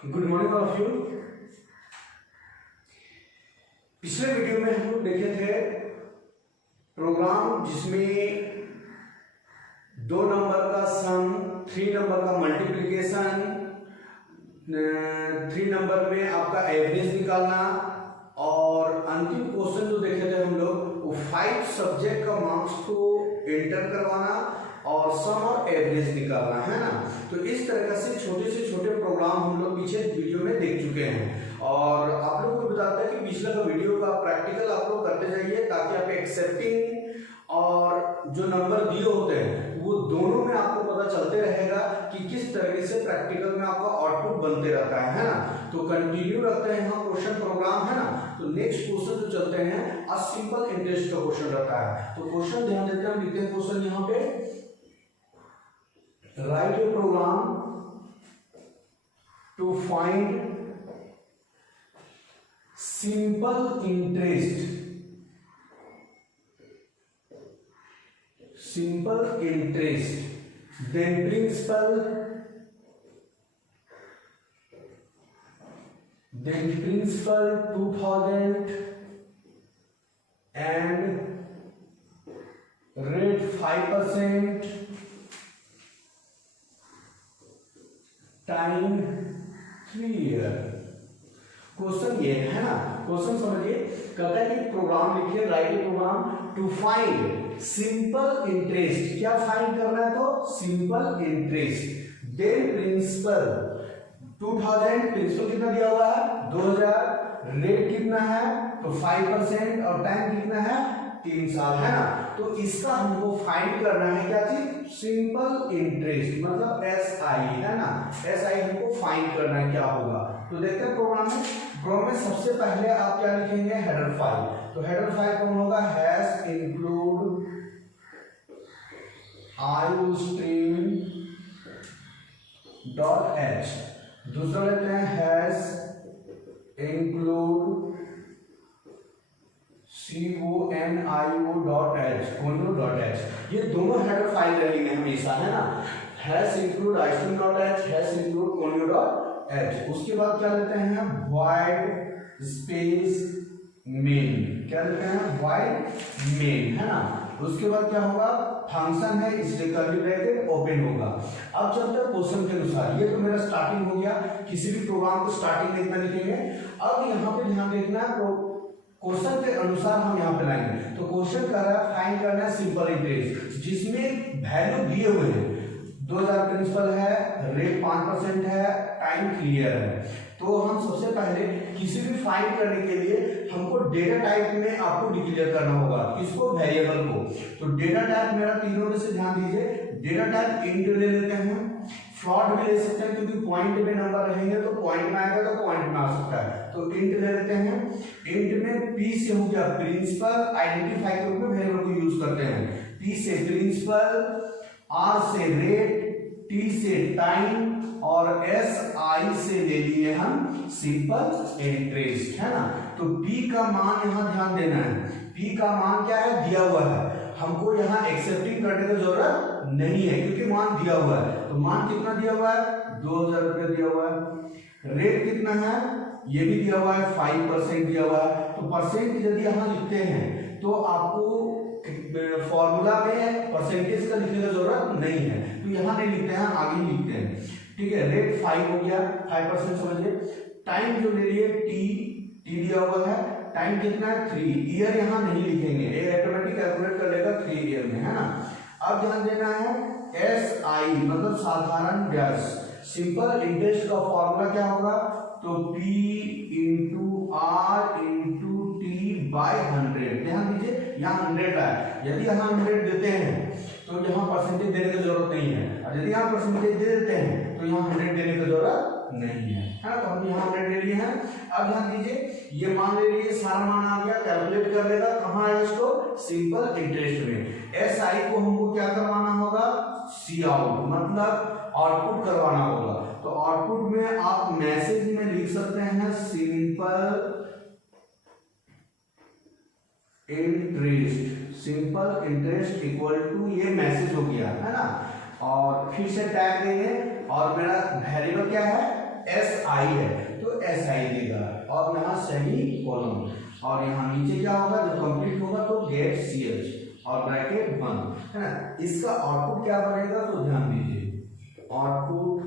Good morning all of you. पिछले video में हम लोग देखे थे प्रोग्राम जिसमें 2 नंबर का सम, 3 नंबर का मल्टीप्लिकेशन, 3 नंबर में आपका एवरेज निकालना और अंतिम क्वेश्चन जो देखे थे हम लोग वो 5 सब्जेक्ट का मार्क्स को एंटर करवाना और सम और एवरेज निकालना है ना। तो इस तरह से छोटे प्रोग्राम हम लोग पीछे वीडियो में देख चुके हैं और आप लोगों को बताते हैं कि पिछले का वीडियो का प्रैक्टिकल आप लोग करते जाइए ताकि आप एक्सेप्टिंग और जो नंबर दिए होते हैं वो दोनों में आपको पता चलते रहेगा कि किस तरीके से प्रैक्टिकल में आपका आउटपुट बनते रहता है ना। तो कंटिन्यू रखते हैं यहाँ क्वेश्चन प्रोग्राम है ना। तो नेक्स्ट क्वेश्चन जो चलते हैं अ सिंपल इंटरेस्ट का क्वेश्चन रहता है। तो क्वेश्चन ध्यान देते हैं, लिखते हैं क्वेश्चन यहाँ पे, write a program to find simple interest then principal 2000 and rate 5% time 3 year. Question ये है ना, क्वेश्चन समझिए, कहता है कि प्रोग्राम लिखिए, write a program to find simple interest. क्या फाइंड करना है? तो simple interest, then principal 2000, principal कितना दिया हुआ है 2000, रेट कितना है तो 5% और टाइम कितना है 3 साल है ना। तो इसका हमको फाइंड करना है क्या चीज? सिंपल इंटरेस्ट, मतलब SI है ना। SI हमको फाइंड करना है क्या होगा। तो देखते हैं प्रोग्राम में सबसे पहले आप क्या लिखेंगे? Header file. तो हेडर फाइल कौन होगा? Hash include iostream.h। दूसरा लेते हैं हैश इंक्लूड conio.h। ये दोनों हेडर फाइल रहेंगे हमेशा है ना। Hash include iostream.h, hash include conio.h। उसके बाद क्या लेते हैं? void space main। क्या लेते हैं? void main है ना। उसके बाद क्या होगा? फंक्शन है इसलिए कर्ली ब्रैकेट ओपन होगा। अब चलते हैं क्वेश्चन के अनुसार। ये तो मेरा स्टार्टिंग हो गया, किसी भी प्रोग्राम को स्टार्टिंग में इतना लिखेंगे। अब यहाँ पे ध्यान देखना है, क्वेश्चन के अनुसार हम यहाँ पे लाएंगे। तो क्वेश्चन कर रहा है फाइंड करना है सिंपल इंटरेस्ट जिसमें वैल्यू दिए हुए हैं 2000 प्रिंसिपल है, रेट 5% है, टाइम क्लियर है। तो हम सबसे पहले किसी भी फाइंड करने के लिए हमको डेटा टाइप में आपको डिक्लेयर करना होगा, किसको? वेरिएबल को। तो डेटा टाइप मेरा तीनों में से ध्यान दीजिए, डेटा टाइप इंट ले लेते हैं, फ्लोट भी ले सकते हैं क्योंकि पॉइंट में नंबर रहेंगे तो पॉइंट में आएगा तो पॉइंट में आ सकता है। तो इंट ले लेते हैं। इंट में P से हो गया प्रिंसिपल, आइडेंटिफाई के रूप में वेरिएबल को यूज करते हैं। P से प्रिंसिपल, R से रेट, T से टाइम और SI से ले लिए हम सिंपल इंटरेस्ट है ना। तो P का मान यहाँ ध्यान देना है। P का मान क्या है? दिया हुआ है, हमको यहाँ एक्सेप्टिंग करने की जरूरत नहीं है क्योंकि मान दिया हुआ है। तो मान कितना दिया हुआ है? 2000 रुपये दिया हुआ है। रेट कितना है? ये भी दिया हुआ है, 5% दिया हुआ है। तो परसेंट यदि यहाँ लिखते हैं तो आपको फॉर्मूला में परसेंटेज का लिखने की जरूरत नहीं है, तो यहाँ नहीं लिखते हैं, आगे लिखते हैं। ठीक है, रेट 5 हो गया, 5% समझिए। टाइम जो ले लिए टी दिया हुआ है, टाइम कितना है 3 ईयर, यहाँ नहीं लिखेंगे, ये ऑटोमेटिक कैलकुलेट कर लेगा 3 ईयर में है ना। अब ध्यान देना है SI मतलब साधारण ब्याज, सिंपल इंटरेस्ट का फॉर्मूला क्या होगा? तो P into R into T by 100। ध्यान दीजिए यहाँ 100 है, यदि यहाँ 100 देते हैं तो यहाँ परसेंटेज देने की जरूरत नहीं है, और यदि यहाँ परसेंटेज दे देते हैं तो यहाँ 100 देने की जरूरत नहीं है ना। तो हम यहाँ 100 ले लिए हैं। अब ध्यान दीजिए ये मान ले लिए, सारा मान आ गया, कैलकुलेट कर लेगा कहाँ है इसको? सिंपल इंटरेस्ट में। SI को हमको क्या करवाना होगा? सी आउट मतलब आउटपुट करवाना होगा। तो आउटपुट में आप मैसेज में लिख सकते हैं सिंपल इंटरेस्ट इक्वल टू, ये मैसेज हो गया है ना। और फिर से टैग देंगे और मेरा वेरिएबल क्या है? एस आई है तो एस आई देगा और यहाँ सेमी कॉलम, और यहाँ नीचे क्या होगा जब कंप्लीट होगा तो गेट सी एच और ब्रैकेट बंद, है ना। इसका आउटपुट क्या बनेगा तो ध्यान दीजिए, आउटपुट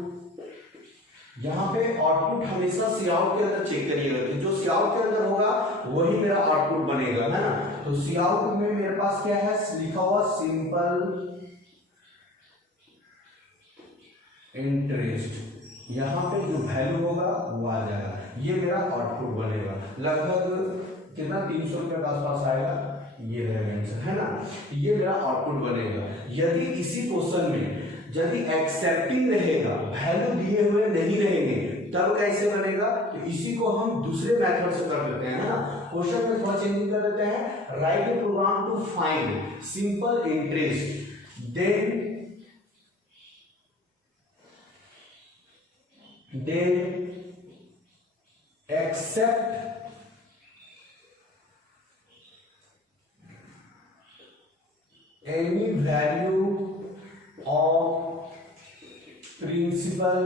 यहाँ पे आउटपुट हमेशा सी आउट के अंदर चेक करिएगा, जो सी आउट के अंदर होगा वही मेरा आउटपुट बनेगा, है ना। तो सी आउट में मेरे पास क्या है लिखा हुआ सिंपल इंटरेस्ट, यहाँ पे जो वैल्यू होगा वो आ जाएगा, ये मेरा आउटपुट बनेगा। लगभग कितना 300 रुपये के आसपास आएगा, ये रहेगा आंसर, है ना। ये मेरा आउटपुट बनेगा। यदि इसी क्वेश्चन में यदि एक्सेप्टिंग रहेगा, वैल्यू दिए हुए नहीं रहेंगे, तब कैसे बनेगा, तो इसी को हम दूसरे मेथड से कर लेते हैं, है ना। क्वेश्चन में थोड़ा चेंजिंग कर देते हैं, write a program to find simple interest then accept any value of principal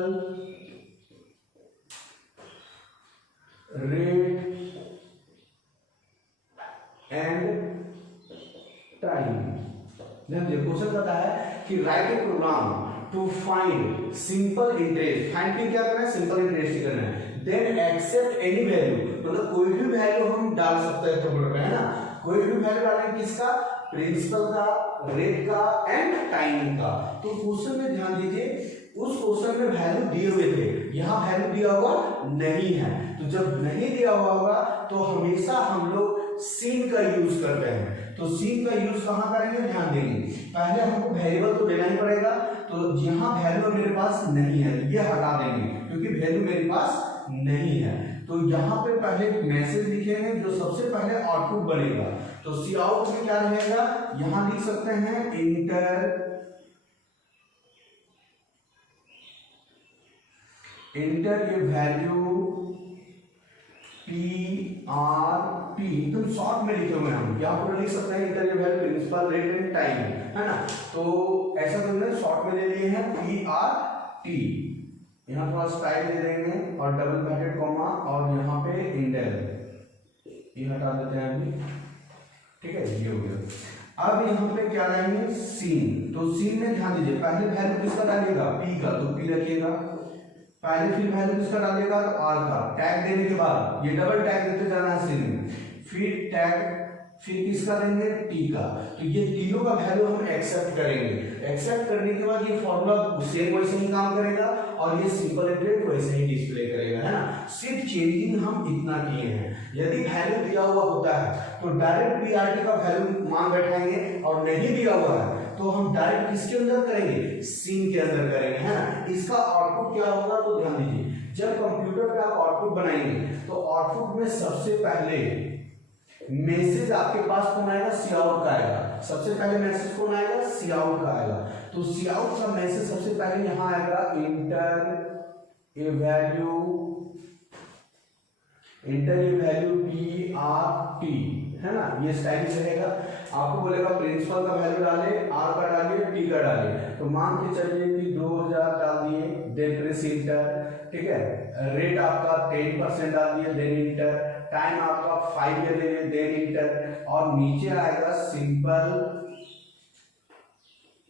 rate and time। Question कहता है कि write a program to find simple interest, find क्या करना है सिंपल इंटरेस्ट करना है, देन एक्सेप्ट एनी वैल्यू, मतलब कोई भी वैल्यू हम डाल सकते हैं कंप्यूटर पे, है ना। कोई भी वैल्यू डालेंगे किसका, प्रिंसिपल का, रेट का एंड टाइम का। तो क्वेश्चन में ध्यान दीजिए, उस क्वेश्चन में वैल्यू दिए हुए थे, यहाँ वैल्यू दिया हुआ नहीं है, तो जब नहीं दिया हुआ होगा तो हमेशा हम लोग सीन का यूज करते हैं। तो सीन का यूज कहां करेंगे, ध्यान देंगे, पहले हमको वेरिएबल तो देना ही पड़ेगा, तो यहाँ वैल्यू मेरे पास नहीं है ये हटा देंगे क्योंकि वैल्यू मेरे पास नहीं है। तो यहाँ पे पहले मैसेज लिखेंगे जो सबसे पहले आउटपुट बनेगा, तो सी आउट में क्या रहेगा, यहाँ लिख सकते हैं इंटर ये वैल्यू पी आर पी, तुम शॉर्ट में लिखे हुए हम यहाँ पर लिख सकते हैं इंटर ये value principal rate and time, है ना। तो ऐसा तुमने शॉर्ट में ले लिए हैं पी आर टी, यहाँ थोड़ा स्टाइल दे देंगे और डबल ब्रैकेट कॉमा और यहाँ पे इंडेल ये हटा देते हैं अभी, ठीक है, ये हो गया। अब यहाँ पे क्या लाएंगे सीन, तो सीन में ध्यान दीजिए पहले वैल्यू किसका डालिएगा, पी का, तो पी रखिएगा पहले, फिर वैल्यू किसका डालिएगा तो आर का, टैग देने के बाद ये डबल टैग देते जाना है सीन में, फिर टैग, फिर किसका देंगे टी का, तो ये तीनों का वैल्यू हम एक्सेप्ट करेंगे। एक्सेप्ट करने के बाद ये फॉर्मूला सेम वैसे ही काम करेगा और ये सिंपल इंटरेस्ट वैसे ही डिस्प्ले करेगा, है ना। सिर्फ चेंजिंग हम इतना किए हैं। यदि वैल्यू दिया हुआ होता है तो डायरेक्ट पीआरटी का वैल्यू मान बैठाएंगे, और नहीं दिया हुआ है तो हम डायरेक्ट किसके अंदर करेंगे, सीन के अंदर करेंगे, है ना। इसका आउटपुट क्या होगा तो ध्यान दीजिए, जब कंप्यूटर पे आप आउटपुट बनाएंगे तो आउटपुट में सबसे पहले मैसेज आपके पास कौन आएगा, सी आउट का आएगा। सबसे पहले मैसेज कौन आएगा, सी आउट का आएगा। तो सी आउट का मैसेज सबसे पहले यहाँ आएगा इंटर ए वैल्यू पी आर टी, है ना, ये स्टाइल रहेगा। आपको बोलेगा प्रिंसिपल का वैल्यू डाले, आर का डालिए, टी का डालिए, तो मान के चलिए कि 2000 डाल दिए, देन प्रेस इंटर, ठीक है। रेट आपका 10% डाल दिए, देन इंटर, टाइम आपका 5 ईयर ले लिए, देन इंटर, और नीचे आएगा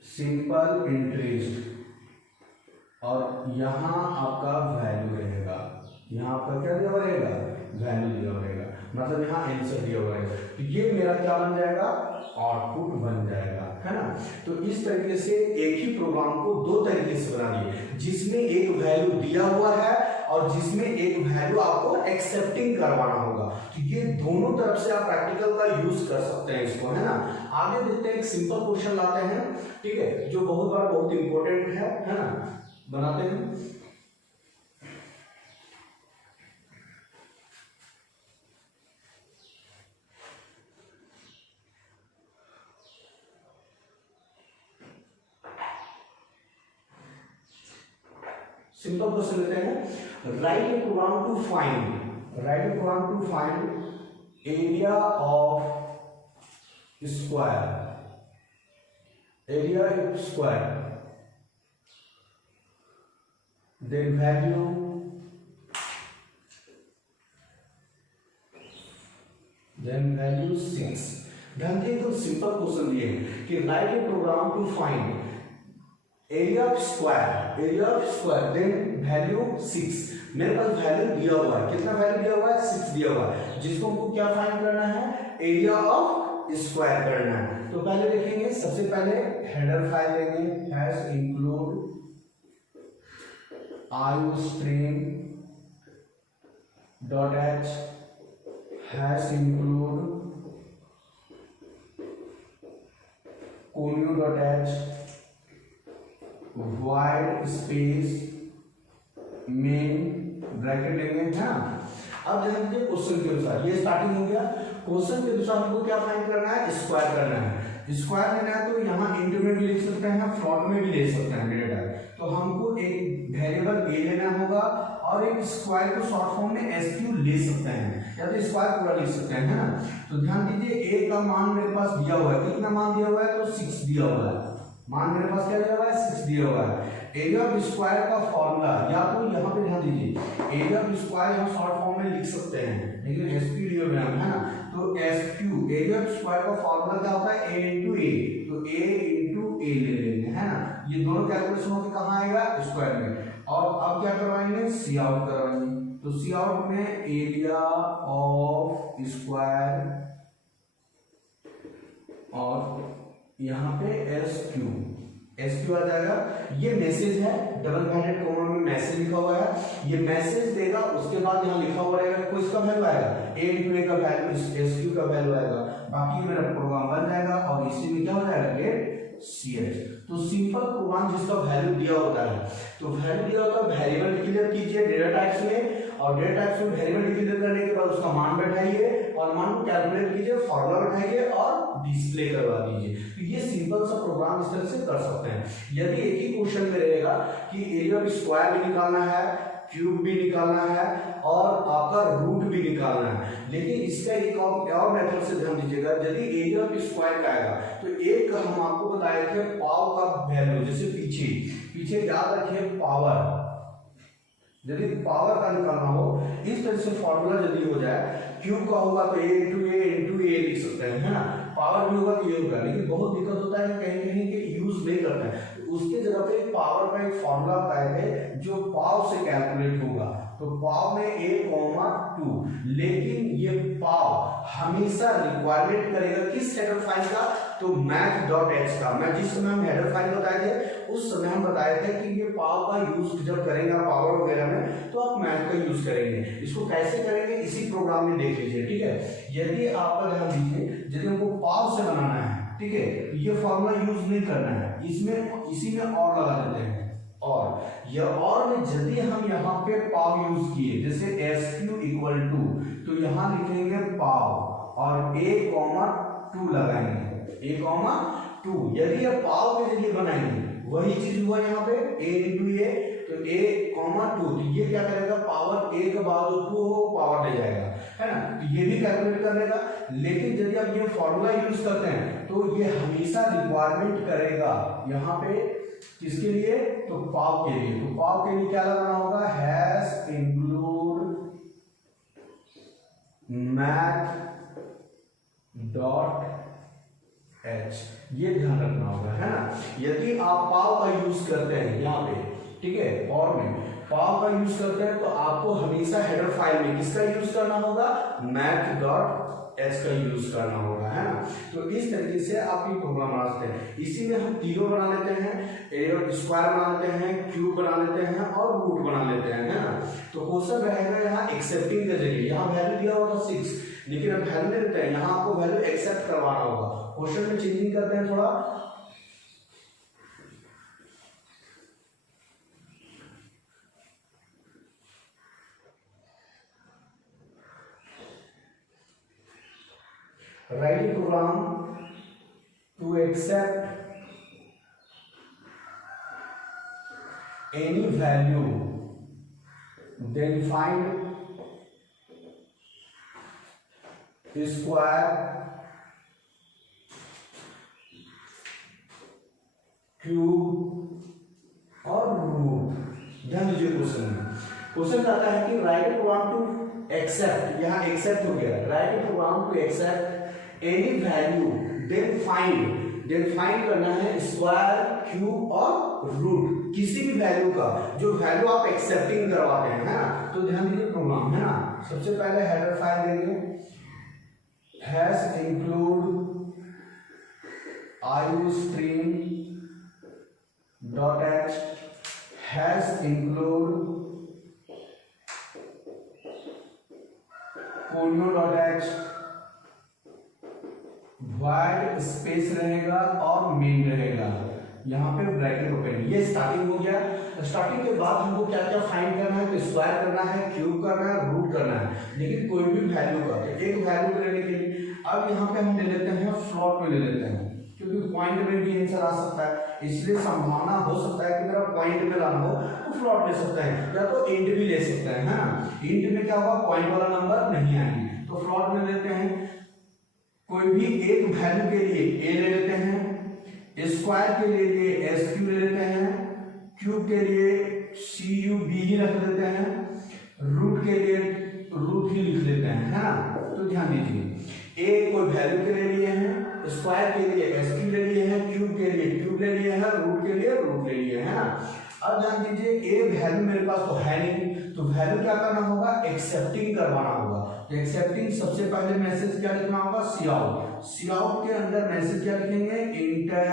सिंपल इंटरेस्ट, और यहाँ आपका वैल्यू रहेगा, यहाँ आपका क्या दिया हुआ रहेगा, वैल्यू दिया हुआ रहेगा, मतलब यहाँ आंसर दिया हुआ रहेगा। तो ये मेरा क्या बन जाएगा, आउटपुट बन जाएगा, है ना। तो इस तरीके से एक ही प्रोग्राम को दो तरीके से बना दिए, जिसमें एक वैल्यू दिया हुआ है और जिसमें एक वैल्यू आपको एक्सेप्टिंग करवाना होगा। तो ये दोनों तरफ से आप प्रैक्टिकल का यूज कर सकते हैं इसको, है ना। आगे देखते हैं, एक सिंपल क्वेश्चन लाते हैं, ठीक है, जो बहुत बार बहुत इंपॉर्टेंट है ना, बनाते हैं। सिंपल क्वेश्चन लेते हैं, write a program to find area of square, then value then value 6। ध्यान दिए तो सिंपल क्वेश्चन दिए कि write a program to find area of square then value 6। मेरे पास वैल्यू दिया हुआ है, कितना वैल्यू दिया हुआ है, 6 दिया हुआ है, जिसको हमको क्या फाइंड करना है, एरिया ऑफ स्क्वायर करना है। तो पहले देखेंगे, सबसे पहले हेडर फाइल लेंगे, hash include iostream dot H, hash include conio dot H, wide space main bracket लेंगे, है ना। अब ध्यान दीजिए क्वेश्चन के अनुसार, ये स्टार्टिंग हो गया। क्वेश्चन के अनुसार हमको क्या फाइंड करना है, स्क्वायर करना है। स्क्वायर लेना है तो यहाँ इंटू में भी लिख सकते हैं, फ्लोट में भी ले सकते हैं डेटा। तो हमको एक वेरिएबल a लेना होगा और एक स्क्वायर को शॉर्ट फॉर्म में sq ले सकते हैं, या तो स्क्वायर पूरा लिख सकते हैं, है ना। तो ध्यान दीजिए a का मान मेरे पास दिया हुआ है, कितना मान दिया हुआ है, तो 6 दिया हुआ है। मान मेरे पास क्या दिया हुआ है, 6 दिया हुआ है। एरिया ऑफ स्क्वायर का फॉर्मूला, या तो यहाँ पे ध्यान दीजिए, एरिया ऑफ स्क्वायर हम शॉर्ट फॉर्म में लिख सकते हैं, लेकिन एसक्यू लिया हुआ है ना। तो एसक्यू एरिया ऑफ स्क्वायर का फॉर्मूला क्या होता है, a इंटू ए। तो a इंटू ए ले लेंगे, है ना। ये दोनों कैलकुलेशन होकर कहाँ आएगा, स्क्वायर में। और अब क्या करवाएंगे, सी आउट करवाएंगे। तो सी आउट में एरिया ऑफ स्क्वायर और यहाँ पे एसक्यू आ जाएगा। ये मैसेज है, डबल ब्रैकेट कोमा में मैसेज लिखा हुआ है, ये मैसेज देगा। उसके बाद यहाँ लिखा हुआ रहेगा कुछ का वैल्यू आएगा, a इंटू ए का वैल्यू, एसक्यू का वैल्यू आएगा। बाकी मेरा प्रोग्राम बन जाएगा और इसी में क्या हो जाएगा, गेट ch। तो सिंपल प्रोग्राम जिसका वैल्यू दिया होता है, तो वैल्यू दिया होता है, वेरिएबल डिक्लेयर कीजिए डेटा टाइप्स में, और डेटा टाइप्स में वेरिएबल डिक्लेयर करने के बाद उसका मान बैठाइए और मान को कैलकुलेट कीजिए, फॉर्मूला बैठाइए और डिस्प्ले करवा दीजिए। तो ये सिंपल सा प्रोग्राम इस तरह से कर सकते हैं। यदि एक ही क्वेश्चन में रहेगा कि एरिया ऑफ स्क्वायर भी निकालना है, क्यूब भी निकालना है और आपका रूट भी निकालना है, लेकिन इसका एक और मेथड से ध्यान दीजिएगा। यदि एरिया ऑफ स्क्वायर का आएगा तो एक हम आपको बताए थे पाव का वैल्यू, जैसे पीछे याद रखिए पावर, यदि पावर का निकालना हो इस तरह से फॉर्मूला यदि हो जाए, क्यूब का होगा तो a इंटू ए लिख सकते हैं, है ना। पावर भी होगा तो ये होगा, लेकिन बहुत दिक्कत होता है कहीं कहीं के यूज नहीं करते हैं। तो उसके जगह पे पावर का एक फॉर्मूला बताए थे जो पाव से कैलकुलेट होगा। तो पाव में a,2, लेकिन ये पाव हमेशा रिक्वायरमेंट करेगा किस हेडर फाइल का, तो math.h का। मैं जिस समय हम हेडर फाइल बताए थे उस समय हम बताए थे कि ये पाव का यूज जब करेंगे पावर वगैरह में तो आप मैथ का यूज करेंगे। इसको कैसे करेंगे इसी प्रोग्राम में देख लीजिए, ठीक है। यदि आपका ध्यान दीजिए, यदि हमको पाव से बनाना है, ठीक है, तो ये फॉर्मूला यूज नहीं करना है, इसमें इसी में और लगा देते हैं। और यह और में यदि हम यहाँ पे पाव यूज किए, जैसे SQ इक्वल टू, तो यहाँ लिखेंगे पाव और a,2 लगाएंगे, a,2। यदि ये पाव के जरिए बनाएंगे वही चीज हुआ यहाँ पे a इंटू ए, तो a,2। तो ये क्या करेगा, पावर a के बाद जो 2 हो पावर ले जाएगा, है ना। तो ये भी कैलकुलेट कर लेगा। लेकिन यदि आप ये फॉर्मूला यूज करते हैं तो ये हमेशा रिक्वायरमेंट करेगा यहाँ पे किसके लिए, तो पाव के लिए। तो पाव के लिए क्या लगाना होगा, हैश इंक्लूड math.h, ये ध्यान रखना होगा, है ना। यदि आप पाव का यूज करते हैं यहाँ पे, ठीक है, और में पाव का यूज करते हैं तो आपको हमेशा हेडर फाइल में किसका यूज करना होगा, math.h का यूज करना होगा, है ना। तो इस तरीके से आप ये प्रोग्राम बना सकते हैं। इसी में हम तीनों बना लेते हैं, एरिया ऑफ स्क्वायर बना लेते हैं, क्यूब बना लेते हैं और रूट बना लेते हैं, है ना। तो क्वेश्चन रहेगा यहाँ एक्सेप्टिंग के जरिए, यहाँ वैल्यू दिया होगा 6, लेकिन हम वैल्यू नहीं देते हैं, यहाँ आपको वैल्यू एक्सेप्ट करवाना होगा। क्वेश्चन में चेंजिंग करते हैं थोड़ा, write a program to accept any value, then find square, cube और रूट। ध्यान दीजिए क्वेश्चन में, क्वेश्चन कहता है कि write a program to accept, यहाँ एक्सेप्ट हो गया, write a program to accept any value then find करना है स्क्वायर, क्यूब और रूट, किसी भी वैल्यू का जो वैल्यू आप एक्सेप्टिंग करवाते हैं, है ना। तो ध्यान दीजिए प्रोग्राम, है ना। सबसे पहले हेडर फाइल देंगे, hash include iostream .h, hash include conio.h, void space रहेगा और मेन रहेगा, यहाँ पे ब्रैकेट ओपन। ये स्टार्टिंग हो गया। स्टार्टिंग के बाद हमको क्या क्या फाइंड करना है, तो स्क्वायर करना है, क्यूब करना है, रूट करना है, लेकिन कोई भी वैल्यू का। एक वैल्यू लेने के लिए अब यहाँ पे हम ले लेते हैं फ्लोट में ले लेते हैं, क्योंकि पॉइंट में भी आंसर आ सकता है, इसलिए संभावना हो सकता है कि मेरा पॉइंट में लाना हो तो फ्लोट ले सकते हैं, या तो इंट भी ले सकते हैं, है ना। इंट में क्या होगा, पॉइंट वाला नंबर नहीं आएंगे, तो फ्लोट में लेते हैं। कोई भी एक वैल्यू के लिए ए ले लेते हैं, स्क्वायर के लिए एस क्यू ले लेते हैं, क्यूब के लिए सी यू बी ही रख देते हैं, रूट के लिए रूट ही लिख लेते हैं, है ना। तो ध्यान दीजिए, ए कोई वैल्यू के लिए हैं, स्क्वायर के लिए एस क्यू ले लिए हैं, क्यूब के लिए क्यूब ले लिए हैं, रूट के लिए रूट ले लिए, है ना। अब ध्यान दीजिए, ए वैल्यू मेरे पास तो है नहीं, तो वैल्यू क्या करना होगा, एक्सेप्टिंग करवाना होगा। तो एक्सेप्टिंग सबसे पहले मैसेज क्या लिखना होगा, सीआउट। सीआउट के अंदर मैसेज क्या लिखेंगे, inter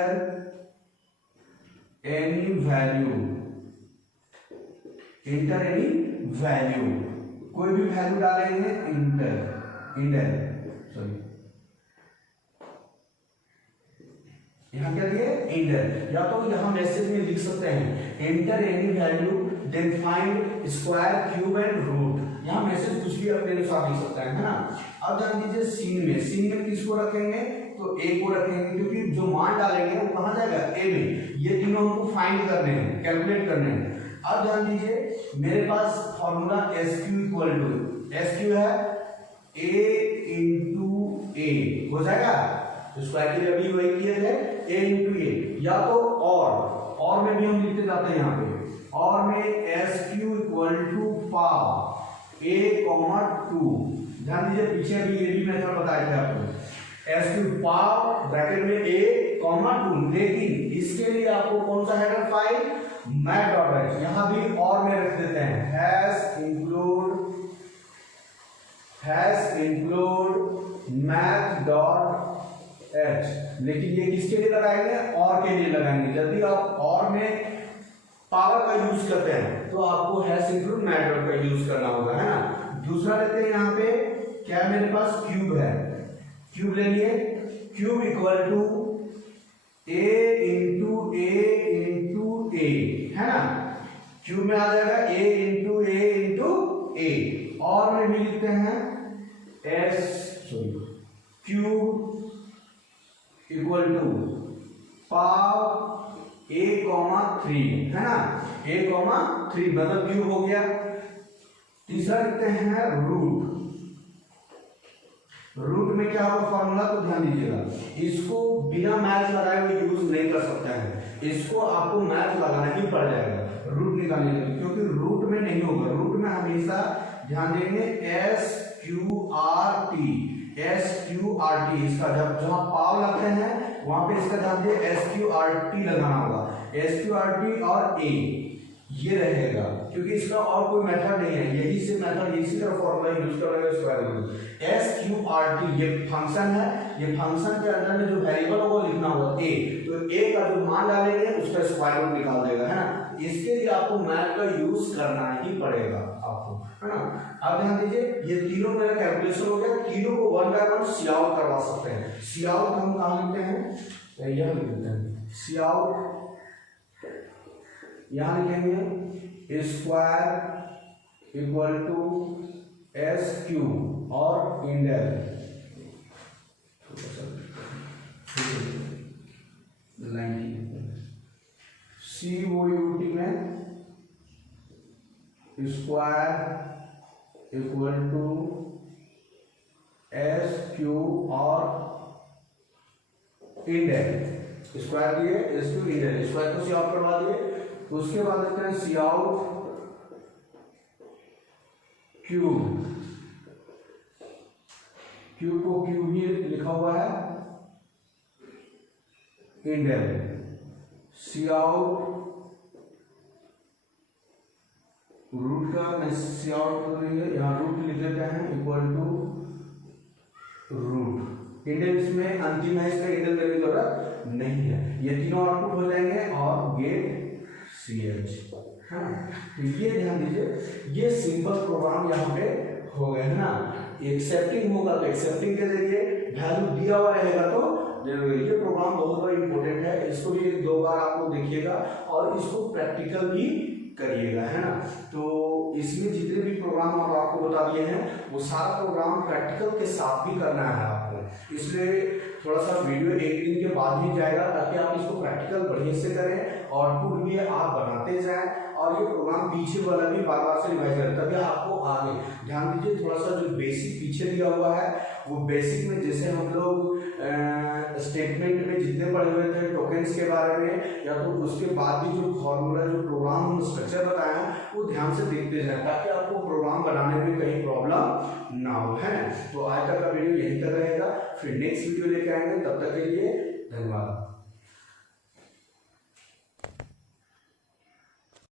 any value, inter any value, कोई भी वैल्यू डालेंगे, इंटर सॉरी यहाँ क्या दिए, इंटर, या तो यहाँ मैसेज में लिख सकते हैं enter any value then find square, cube and root. यहाँ मैसेज कुछ भी अपने अनुसार लिख सकते हैं, है ना। अब ध्यान दीजिए, सीन में किसको रखेंगे, तो ए को रखेंगे, क्योंकि जो मान डालेंगे वो कहाँ जाएगा, ए में। ये तीनों हमको फाइंड करने हैं, कैलकुलेट करने हैं। अब ध्यान दीजिए, मेरे पास formula s q equal to, s q है ए इंटू ए हो जाएगा, तो स्क्वायर के लिए अभी वही किए थे, ए इंटू ए, या तो और में भी हम लिखते जाते हैं यहाँ पे, और में s q equal to pow a comma 2। ध्यान दीजिए, पीछे भी ये भी मेथड बताया था आपको, एस क्यू पाव ब्रैकेट में ए कॉमा 2, लेकिन इसके लिए आपको कौन सा हेडर फाइल, मैथ.h, यहाँ भी और में रख देते हैं हैश इंक्लूड मैथ.h, लेकिन ये किसके लिए लगाएंगे, और के लिए लगाएंगे। यदि आप और में पावर का यूज करते हैं तो आपको हैश इंक्लूड मैथ का यूज करना होगा, है ना। दूसरा लेते हैं, यहाँ पे क्या मेरे पास क्यूब है, क्यूब ले लिए, cube equal to a into a, है ना। क्यूब में आ जाएगा ए इंटू ए, और में भी लिखते हैं cube equal to pow a comma 3, है ना, ए कॉमा 3 मतलब क्यूब हो गया। तीसरा लिखते हैं रूट में क्या होगा फॉर्मूला, तो ध्यान दीजिएगा, इसको बिना मैथ लगाए हुए यूज नहीं कर सकते हैं, इसको आपको मैथ लगाना ही पड़ जाएगा रूट निकालने के लिए, क्योंकि रूट में नहीं होगा। रूट में हमेशा ध्यान देंगे एस क्यू आर टी, इसका जब जहां पाव लगते हैं वहां पे इसका ध्यान दिए एस क्यू आर टी लगाना होगा, एस क्यू आर टी और ए ये रहेगा, क्योंकि इसका और कोई मेथड नहीं है, यही से मेथड इसी तरह फॉर्मूला यूज कर रहे हैं square. S Q R T ये फंक्शन है, ये फंक्शन के अंदर में जो वेरिएबल होगा लिखना होगा ए, तो ए का जो मान डालेंगे उसका स्क्वायर रूट निकाल देगा, है ना। इसके लिए आपको मैथ का यूज करना ही पड़ेगा आपको, है ना। अब ध्यान दीजिए, ये तीनों मेरा कैलकुलेशन हो गया, तीनों को 1 बाय 1 सी आउट करवा सकते हैं। सी आउट हम कहाँ लिखते हैं, यह लिख देते हैं सी आउट, यहां लिखेंगे square equal to s q और इंडेल COUT में square equal to s q और इंडेल, स्क्वायर दिए एस क्यू इंडेल, स्क्वायर को सी आउट करवा दिए। उसके बाद लिखते हैं सी आउट क्यूब, क्यूब को क्यूब ही लिखा हुआ है, इंडेल, सी आउट रूट का सी आउट यहाँ रूट लिख लेते हैं इक्वल टू रूट, इंडेल इसमें अंतिम है, इसमें इंडेल देने की जरूरत नहीं है, ये तीनों आउटपुट हो जाएंगे और गेट सी एच, हाँ। तो ये ध्यान दीजिए, ये सिंपल प्रोग्राम यहाँ पे हो गए है ना। एक्सेप्टिंग होगा तो एक्सेप्टिंग के जरिए वैल्यू दिया हुआ रहेगा तो ये प्रोग्राम बहुत बड़ा इंपॉर्टेंट है, इसको भी एक दो बार आप लोग देखिएगा और इसको प्रैक्टिकल भी करिएगा, है ना। तो इसमें जितने भी प्रोग्राम आप आपको बता दिए हैं वो सारा प्रोग्राम प्रैक्टिकल के साथ भी करना है आपको, इसलिए थोड़ा सा वीडियो एक दिन के बाद ही जाएगा ताकि आप इसको प्रैक्टिकल बढ़िया से करें और आउटपुट भी आप बनाते जाएं और ये प्रोग्राम पीछे वाला भी बार बार से रिवाइज करें, तभी आपको आगे। ध्यान दीजिए, थोड़ा सा जो बेसिक पीछे दिया हुआ है वो बेसिक में जैसे हम लोग स्टेटमेंट में जितने पढ़े हुए थे टोकन्स के बारे में, या तो उसके बाद भी जो फॉर्मूला जो प्रोग्राम स्ट्रक्चर बताया वो ध्यान से देखते जाएं ताकि आपको प्रोग्राम बनाने में कहीं प्रॉब्लम ना हो, है। तो आज तक का वीडियो यहीं तक रहेगा, फिर नेक्स्ट वीडियो लेके आएंगे, तब तक के लिए धन्यवाद।